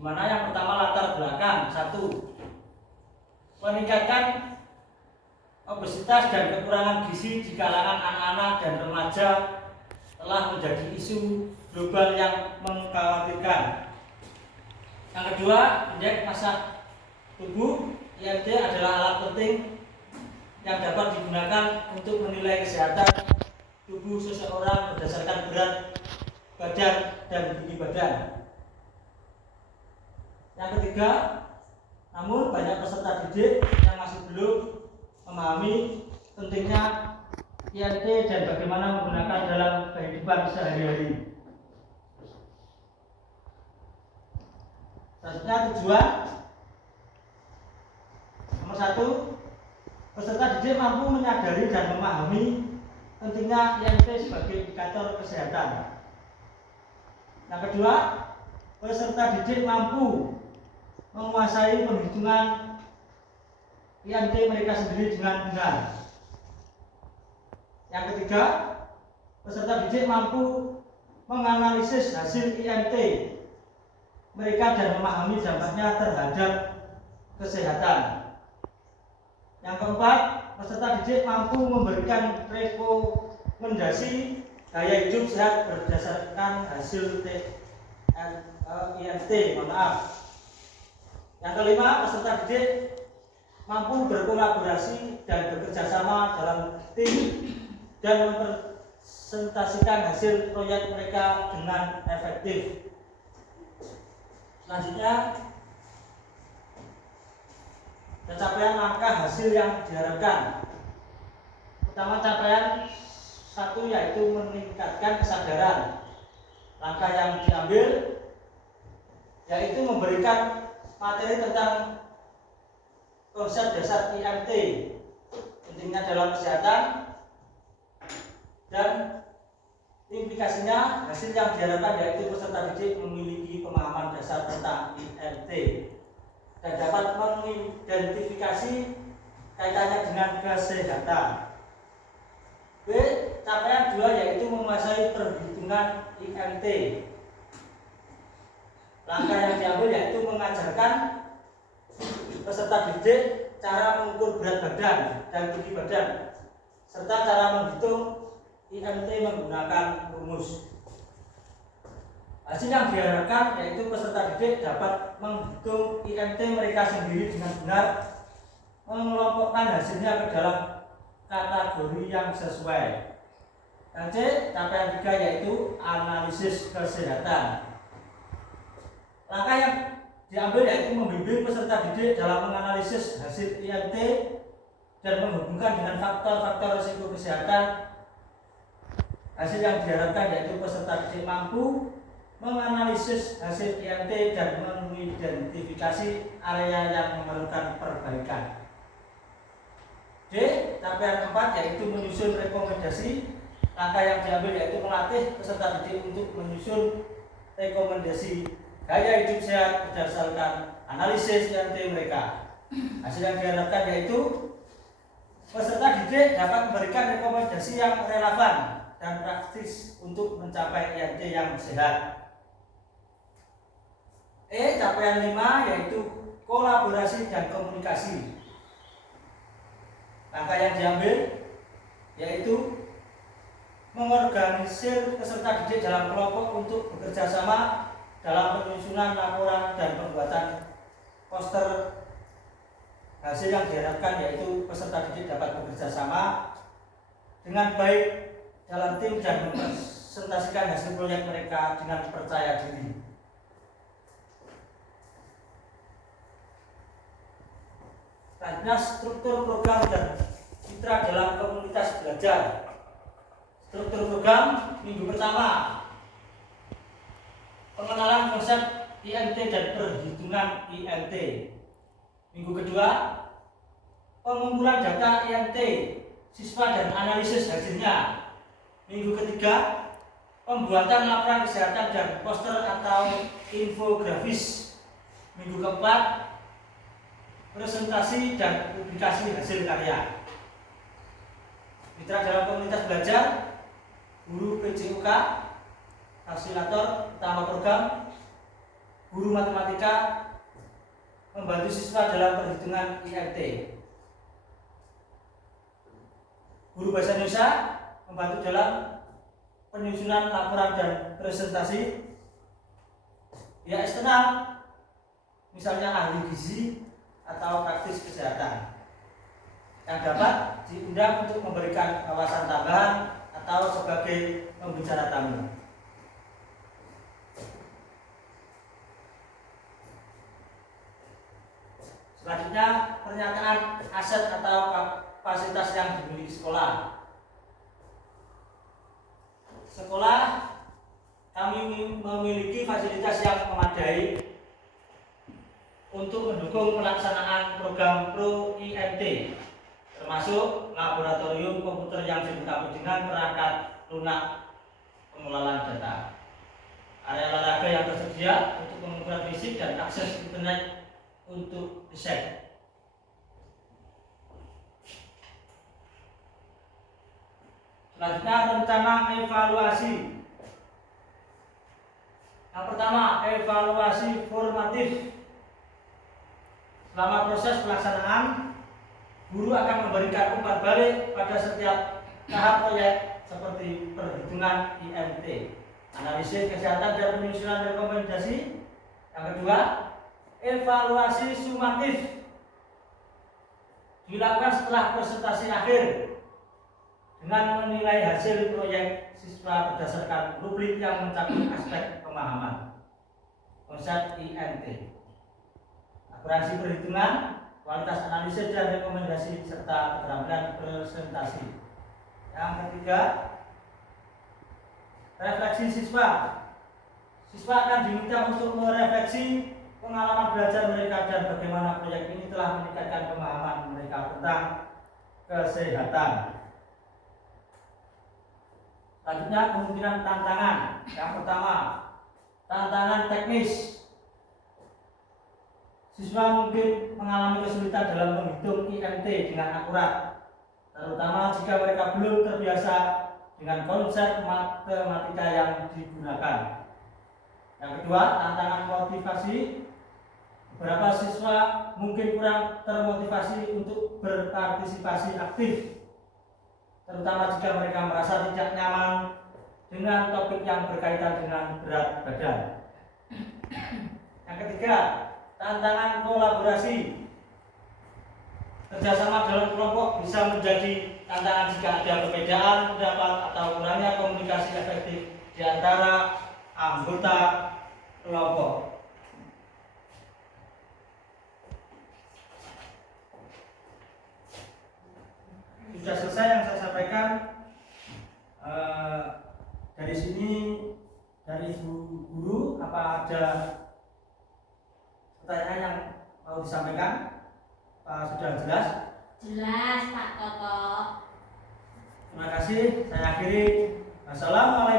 di mana yang pertama latar belakang. 1. Meningkatkan obesitas dan kekurangan gizi di kalangan anak-anak dan remaja telah menjadi isu global yang mengkhawatirkan. Yang kedua, indeks massa tubuh IMT adalah alat penting yang dapat digunakan untuk menilai kesehatan tubuh seseorang berdasarkan berat badan dan tinggi badan. Yang ketiga, namun banyak peserta didik yang masih belum memahami pentingnya IMT dan bagaimana menggunakan dalam kehidupan sehari-hari. Selanjutnya tujuan. Nomor 1, peserta didik mampu menyadari dan memahami pentingnya IMT sebagai indikator kesehatan. Yang kedua, peserta didik mampu menguasai penghitungan IMT mereka sendiri dengan benar. Yang ketiga, peserta didik mampu menganalisis hasil IMT mereka dan memahami dampaknya terhadap kesehatan. Yang keempat, peserta didik mampu memberikan rekomendasi gaya hidup sehat berdasarkan hasil IMT. Yang kelima, peserta didik mampu berkolaborasi dan bekerja sama dalam tim dan mempresentasikan hasil proyek mereka dengan efektif. Selanjutnya, pencapaian langkah hasil yang diharapkan. Pertama, capaian 1 yaitu meningkatkan kesadaran. Langkah yang diambil yaitu memberikan materi tentang konsep dasar IMT, pentingnya dalam kesehatan dan implikasinya. Hasil yang diharapkan yaitu peserta didik memiliki pemahaman dasar tentang IMT dan dapat mengidentifikasi kaitannya dengan kesehatan. B. Capaian 2 yaitu menguasai perhitungan IMT. Langkah yang diambil yaitu mengajarkan peserta didik cara mengukur berat badan dan tinggi badan serta cara menghitung IMT menggunakan rumus. Hasil yang diharapkan yaitu peserta didik dapat menghitung IMT mereka sendiri dengan benar, mengelompokkan hasilnya ke dalam kategori yang sesuai. Dan C. Capaian 3 yaitu analisis kesehatan. Langkah yang diambil yaitu membimbing peserta didik dalam menganalisis hasil IMT dan menghubungkan dengan faktor-faktor risiko kesehatan. Hasil yang diharapkan yaitu peserta didik mampu menganalisis hasil IMT dan mengidentifikasi area yang memerlukan perbaikan. D. Capaian 4 yaitu menyusun rekomendasi. Langkah yang diambil yaitu melatih peserta didik untuk menyusun rekomendasi gaya hidup sehat berdasarkan analisis IMT mereka. Hasil yang diharapkan yaitu peserta didik dapat memberikan rekomendasi yang relevan dan praktis untuk mencapai IMT yang sehat. E. Capaian 5 yaitu kolaborasi dan komunikasi. Langkah yang diambil yaitu mengorganisir peserta didik dalam kelompok untuk bekerja sama dalam penyusunan laporan dan pembuatan poster. Hasil yang diharapkan yaitu peserta didik dapat bekerja sama dengan baik dalam tim dan mempresentasikan hasil proyek mereka dengan percaya diri. Selanjutnya, struktur program dan citra dalam komunitas belajar. Struktur program minggu pertama, pengenalan konsep IMT dan perhitungan IMT. Minggu kedua, pengumpulan data IMT siswa dan analisis hasilnya. Minggu ketiga, pembuatan laporan kesehatan dan poster atau infografis. Minggu keempat, presentasi dan publikasi hasil karya. Mitra dalam komunitas belajar, guru PJUK, fasilitator utama program, guru matematika membantu siswa dalam perhitungan IMT. Guru bahasa Indonesia membantu dalam penyusunan laporan dan presentasi. Pihak eksternal misalnya ahli gizi atau praktis kesehatan yang dapat diundang untuk memberikan wawasan tambahan atau sebagai pembicara tamu. Selanjutnya, pernyataan aset atau fasilitas yang dimiliki sekolah. Sekolah kami memiliki fasilitas yang memadai untuk mendukung pelaksanaan program Pro IMT, termasuk laboratorium komputer yang dilengkapi dengan perangkat lunak pengelolaan data, area olahraga yang tersedia untuk pengukuran fisik dan akses internet untuk riset. Selanjutnya, rencana evaluasi. Yang pertama, evaluasi formatif. Selama proses pelaksanaan, guru akan memberikan umpan balik pada setiap tahap proyek seperti perhitungan IMT, analisis kesehatan dan penyusunan rekomendasi. Yang kedua, evaluasi sumatif dilakukan setelah presentasi akhir dengan menilai hasil proyek siswa berdasarkan rubrik yang mencakup aspek pemahaman konsep IMT, akurasi perhitungan, kualitas analisis dan rekomendasi, serta keterampilan presentasi. Yang ketiga, refleksi siswa. Siswa akan diminta untuk merefleksi pengalaman belajar mereka dan bagaimana proyek ini telah meningkatkan pemahaman mereka tentang kesehatan. Selanjutnya, kemungkinan tantangan. Yang pertama, tantangan teknis. Siswa mungkin mengalami kesulitan dalam menghitung IMT dengan akurat, terutama jika mereka belum terbiasa dengan konsep matematika yang digunakan. Yang kedua, tantangan motivasi. Beberapa siswa mungkin kurang termotivasi untuk berpartisipasi aktif, terutama jika mereka merasa tidak nyaman dengan topik yang berkaitan dengan berat badan. Yang ketiga, tantangan kolaborasi. Kerjasama dalam kelompok bisa menjadi tantangan jika ada perbedaan pendapat atau kurangnya komunikasi efektif di antara anggota kelompok. Sudah selesai yang saya sampaikan. Dari sini, dari Ibu Guru, apa ada pertanyaan yang mau disampaikan? Pak, sudah jelas? Jelas, Pak Toto. Terima kasih. Saya akhiri. Assalamualaikum.